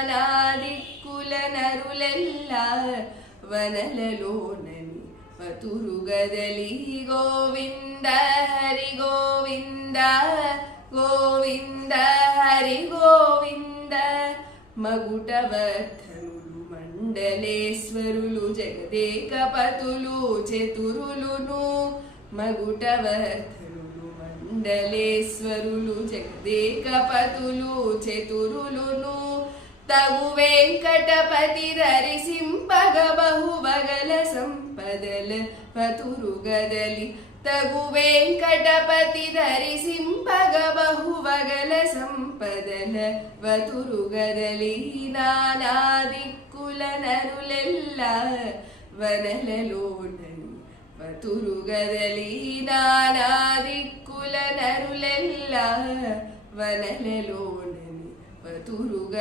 నానాదిక్కుల నరులెల్ల వనలలోనని పతురుగదలి గోవింద హరి గోవింద గోవింద హరి గోవింద మగుటవర్ధనులు మండలేశ్వరులు జగదేకపతులు చతురులును మగుటవర్ధనులు మండలేశ్వరులు జగదేకపతులు చతురులును తగు వెంకటపతి దరిసింపగ బహుబగల సంపదల పతురుగదలి తగు వెంకటపతి దరిసింపగ బహుబగల సంపదల వతురుగదలి నానాదిక్కుల నరులెల్ల వనలలోనని వతురుగదలి నానాదిక్కుల నరులెల్ల వనలలోనని వతురుగ